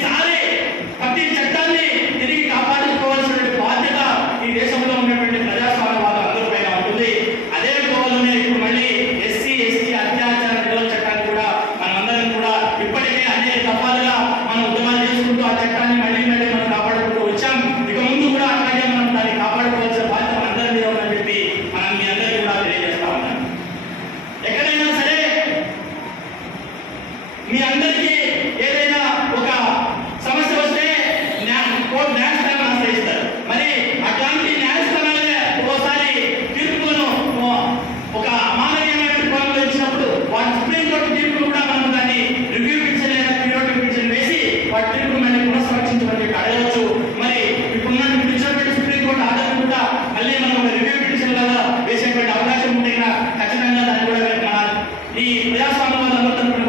ದಾರಿ সমাজ আমাদের